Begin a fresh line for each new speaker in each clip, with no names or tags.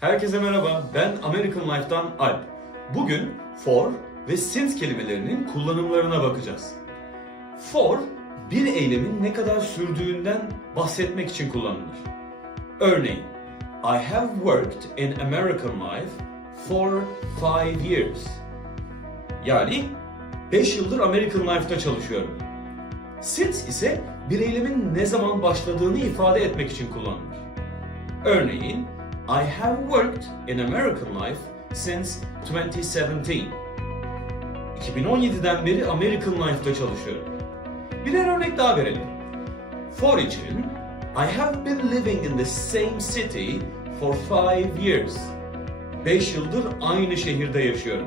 Herkese merhaba, ben American Life'dan Alp. Bugün for ve since kelimelerinin kullanımlarına bakacağız. For, bir eylemin ne kadar sürdüğünden bahsetmek için kullanılır. Örneğin, I have worked in American life for five years. Yani 5 yıldır American Life'da çalışıyorum. Since ise bir eylemin ne zaman başladığını ifade etmek için kullanılır. Örneğin, I have worked in American life since 2017. 2017'den beri American Life'da çalışıyorum. Birer örnek daha verelim. For için, I have been living in the same city for five years. 5 yıldır aynı şehirde yaşıyorum.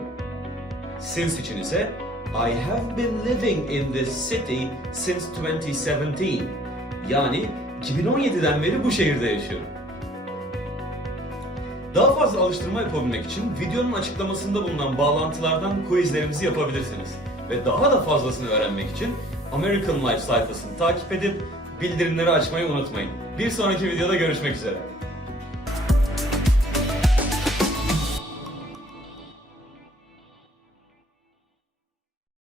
Since için ise I have been living in this city since 2017. Yani 2017'den beri bu şehirde yaşıyorum. Daha fazla alıştırma yapabilmek için videonun açıklamasında bulunan bağlantılardan quizlerimizi yapabilirsiniz. Ve daha da fazlasını öğrenmek için American Life sayfasını takip edip bildirimleri açmayı unutmayın. Bir sonraki videoda görüşmek üzere.